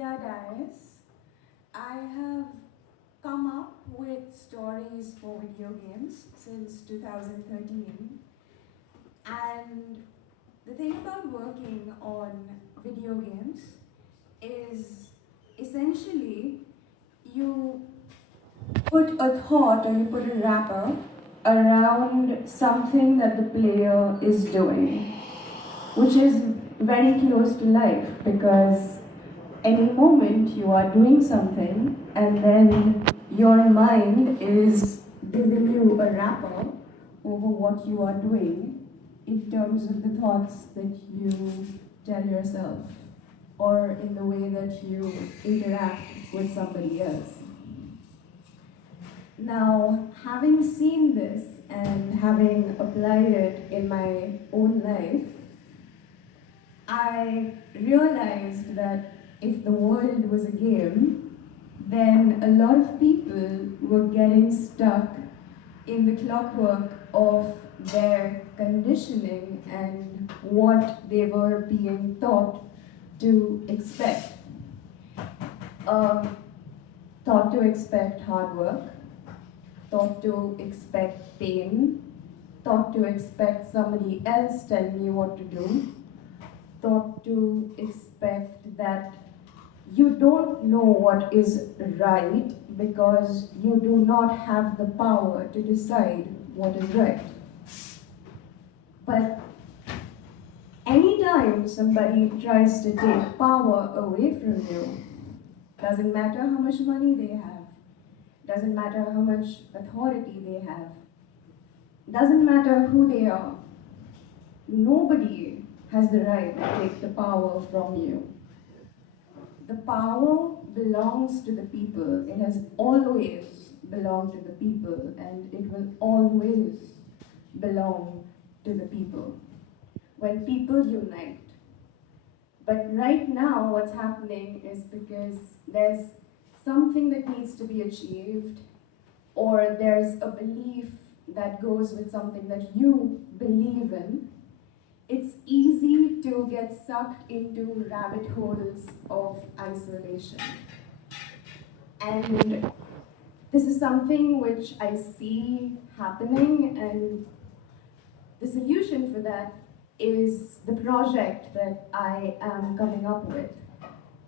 India Dice, I have come up with stories for video games since 2013. And the thing about working on video games is essentially you put a thought or you put a wrapper around something that the player is doing, which is very close to life because any moment you are doing something and then your mind is giving you a wrapper over what you are doing in terms of the thoughts that you tell yourself or in the way that you interact with somebody else. Now, having seen this and having applied it in my own life, I realized that if the world was a game, then a lot of people were getting stuck in the clockwork of their conditioning and what they were being taught to expect. Taught to expect hard work, taught to expect pain, taught to expect somebody else telling you what to do, taught to expect that you don't know what is right because you do not have the power to decide what is right. But anytime somebody tries to take power away from you, doesn't matter how much money they have, doesn't matter how much authority they have, doesn't matter who they are, nobody has the right to take the power from you. The power belongs to the people. It has always belonged to the people, and it will always belong to the people when people unite. But right now, what's happening is because there's something that needs to be achieved, or there's a belief that goes with something that you believe in, it's easy to get sucked into rabbit holes of isolation. And this is something which I see happening, and the solution for that is the project that I am coming up with.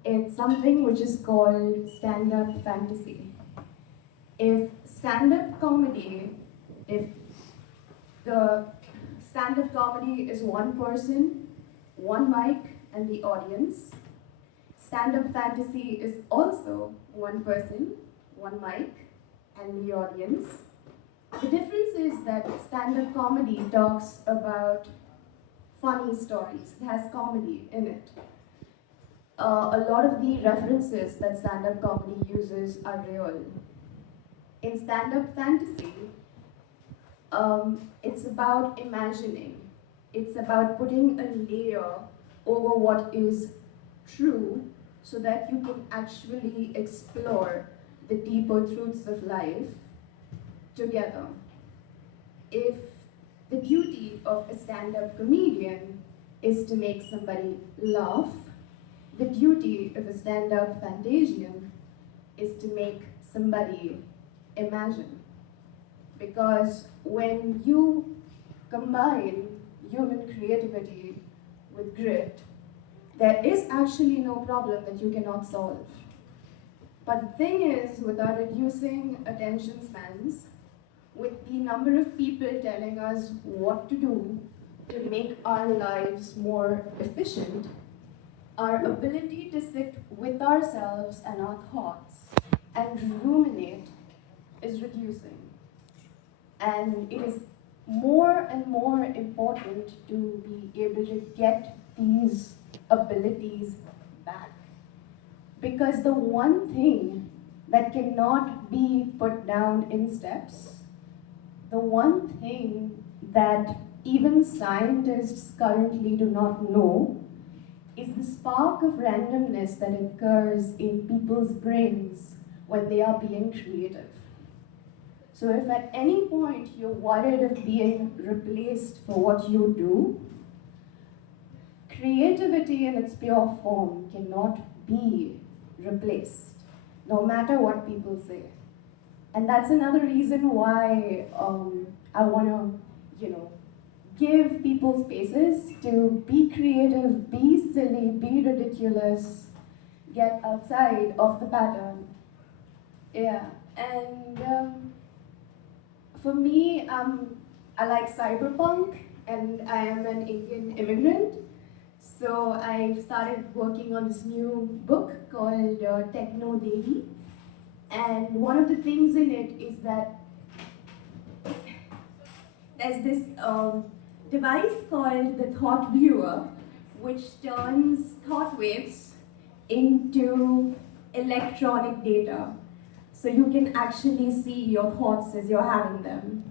It's something which is called Standup Fantasy. If stand-up comedy, if the stand-up comedy is one person, one mic, and the audience, stand-up fantasy is also one person, one mic, and the audience. The difference is that stand-up comedy talks about funny stories. It has comedy in it. A lot of the references that stand-up comedy uses are real. In stand-up fantasy, it's about imagining. It's about putting a layer over what is true so that you can actually explore the deeper truths of life together. If the duty of a stand-up comedian is to make somebody laugh, the duty of a stand-up fantasian is to make somebody imagine. Because when you combine human creativity with grit, there is actually no problem that you cannot solve. But the thing is, without reducing attention spans, with the number of people telling us what to do to make our lives more efficient, our ability to sit with ourselves and our thoughts and ruminate is reducing. And it is more and more important to be able to get these abilities back. Because the one thing that cannot be put down in steps, the one thing that even scientists currently do not know, is the spark of randomness that occurs in people's brains when they are being creative. So if at any point you're worried of being replaced for what you do, creativity in its pure form cannot be replaced, no matter what people say. And that's another reason why I want to, give people spaces to be creative, be silly, be ridiculous, get outside of the pattern. Yeah, and for me, I like cyberpunk, and I am an Indian immigrant. So I started working on this new book called Techno Devi. And one of the things in it is that there's this device called the thought viewer, which turns thought waves into electronic data. So you can actually see your thoughts as you're having them,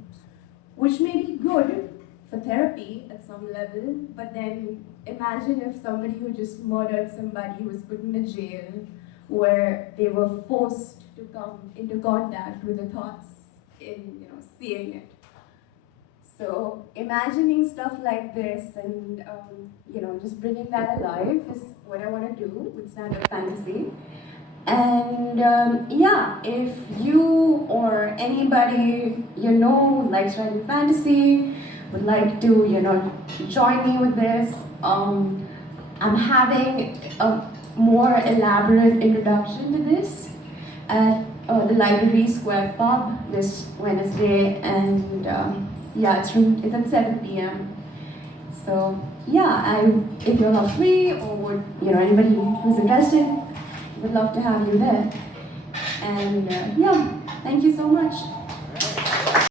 which may be good for therapy at some level, but then imagine if somebody who just murdered somebody was put in a jail where they were forced to come into contact with the thoughts in, seeing it. So imagining stuff like this and, just bringing that alive is what I want to do with Standup Fantasy. And if you or anybody who likes writing fantasy would like to join me with this, I'm having a more elaborate introduction to this at the Library Square Pub this Wednesday, and it's at 7 p.m. So if you're all free or would anybody who's interested, would love to have you there. And thank you so much.